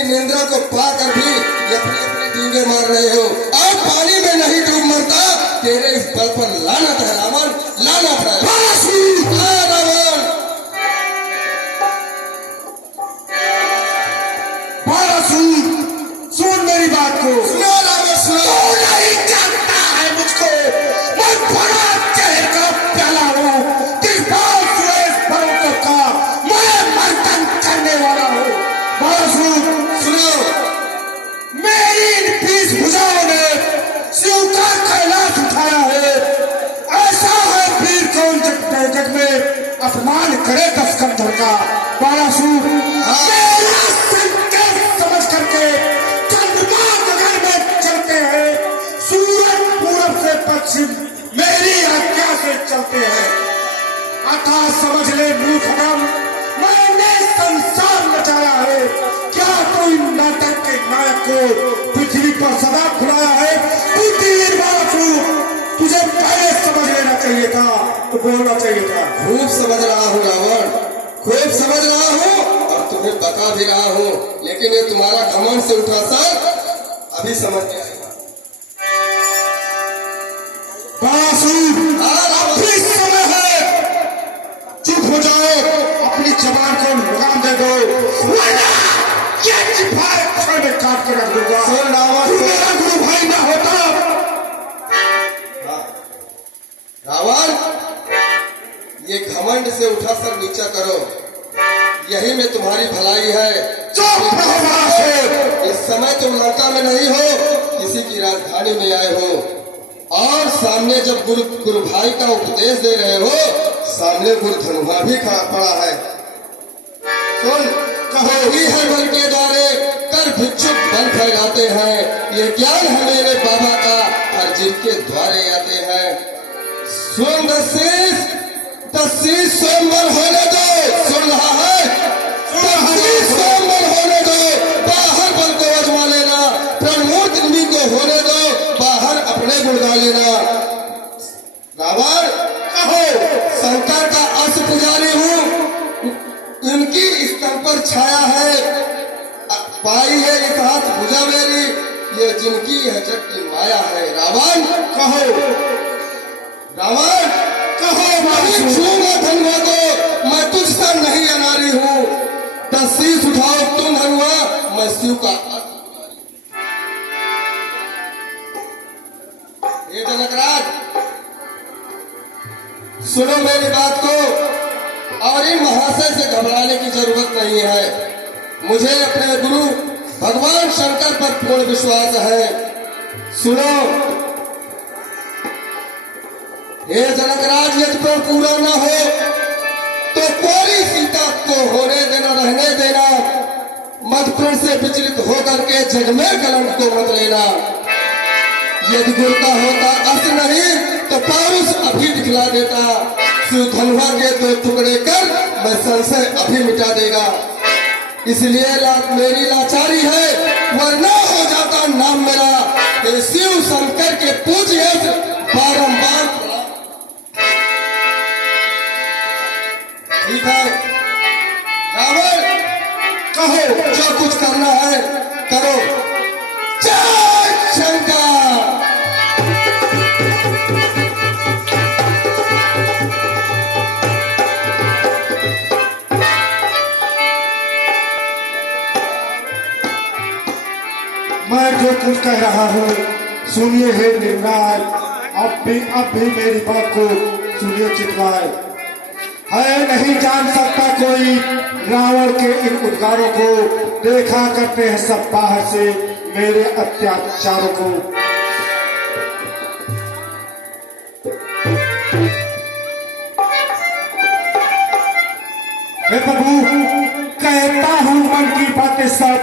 की निंदा को पाकर भी ये अपने अपने डींगे मार रहे हो और पानी में नहीं डूब मरता। तेरे इस बल पर लानत है रावण, लानत है। रावण सुन मेरी बात को। सुनो रावण सुनो। नहीं जानता है मुझको, मैं बड़ा जहर का प्याला हूँ, तिरपाल सुरेश पर्वतों का मैं मर्दन करने वाला हूँ। सुनो मेरी इन 20 भुजाओं ने शिव का कैलाश उठाया है। ऐसा है वीर कौन जग में अपमान करे 10 कंधर का। बारासूर मेरा संकेत समझ करके चंद्रमा गगन में चलते हैं, सूरज पूरब से पश्चिम मेरी आज्ञा से चलते हैं। अतः समझ ले मूर्खतम, मैंने संसार मचाया है। क्या कोई नाटक के नायक को पृथ्वी पर सदा खुलाया है? बुद्धिहीन बारासूर, तुझे पहले समझ लेना चाहिए था, तो बोलना चाहिए था। खूब समझ रहा हूँ रावण, खूब समझ रहा हूँ और तुम्हें बता भी रहा हूँ, लेकिन ये तुम्हारा घमंड से उठा सर अभी समझ नहीं आएगा। बारासूर अभी समय है, चुप हो जाओ, अपनी जबान को लगाम दे दो, वरना ये जिभाए पकड़ में काट के रख दूंगा। सुन रावण, तू मेरा गुरु भाई ना होता। रावण ये घमंड से उठा सर नीचा करो, यही में तुम्हारी भलाई है। चुप रहो बारासूर। इस समय तुम लंका में नहीं हो, किसी की राजधानी में आए हो और सामने जब गुरु भाई का उपदेश दे रहे हो, सामने गुरु धनुहा भी खड़ा पड़ा है। सुन, कहो ही है बल के द्वारे कर भिक्षुक बल फैलाते हैं, ये ज्ञान है मेरे बाबा का और जिनके द्वारे आते हैं। सुन दसीस सोमवार होने दो, सुन रहा है? दसीस सोमवार होने दो, बाहर बल को आजमा लेना, प्रणमूर्ति को होने दो, बाहर अपने गुण गा लेना। रावण कहो शंकर का अस पुजारी हूँ, इनकी स्तन पर छाया है, पाई है एक हाथ भुजा मेरी, ये जिनकी है जग की माया है। रावण कहो, रावण कहो छूंगा धनुआ को, मैं तुझसा नहीं अनारी हूँ। 10 शीश उठाओ तुम धनुआ, मैं शिव का। ये जनकराज सुनो मेरी बात को, और इन महाशय से घबराने की जरूरत नहीं है। मुझे अपने गुरु भगवान शंकर पर पूर्ण विश्वास है। सुनो हे जनकराज, यदि तो पूरा न हो तो कोई सीता को होने देना, रहने देना, मधुपुर से विचलित होकर के जग में कलंक को मत लेना। यदि गुरु का होता अस नहीं तो पारुष अभी दिखला देता, शिव धनुहा के 2 टुकड़े कर मैं संशय अभी मिटा देगा। इसलिए मेरी लाचारी है, वरना हो जाता नाम मेरा हे शिव शंकर के पूज्य बारंबार। ठीक है रावण, कहो जो कुछ करना है करो। जय शंकर। मैं जो कुछ कह रहा हूँ सुनिए हे निर्णाय, अब भी मेरी बात को सुनिए चितवाय। है नहीं जान सकता कोई रावण के इन उद्गारों को, देखा करते हैं सब बाहर से मेरे अत्याचारों को। हे प्रभु, कहता हूँ मन की बातें सब,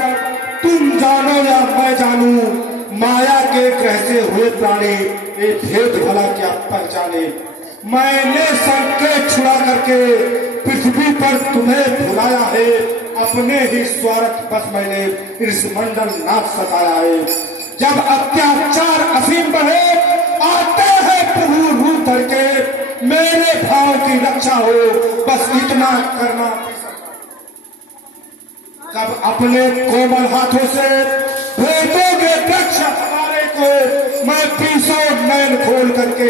तुम जानो या मैं जानू, माया के ग्रह से हुए प्राणी ये भेद भला क्या पहचाने। मैंने संकेत छुड़ा करके पृथ्वी पर तुम्हें भुलाया है, अपने ही स्वार्थ बस मैंने इस मंडल नाथ सताया है। जब अत्याचार असीम बढ़े आते हैं प्रभु रूप धर के, मेरे भाव की रक्षा हो बस इतना करना। कब अपने कोमल हाथों से भेजोगे दक्ष हमारे को, मैं पीछे नैन खोल करके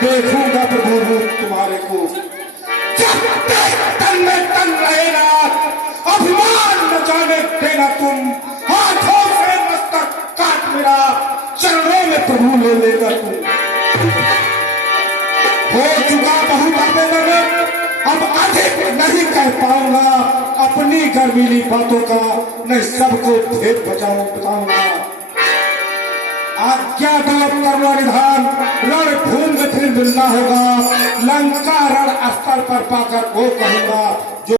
देखूंगा प्रभु रूप तुम्हारे को। जब तक तन में तन रहेगा अभिमान न जाने देना तुम, हाथों से मस्तक काट मेरा चरणों में प्रभु ले लेगा तुम। हो चुका बहुत आवेदन, अब अधिक नहीं कह पाऊंगा, अपनी गर्मीली बातों का मैं सबको भेद बताऊंगा। आज्ञा दो करुणा निधान, रणभूमि फिर मिलना होगा, लंका रण स्थल पर पाकर वो कहूंगा जो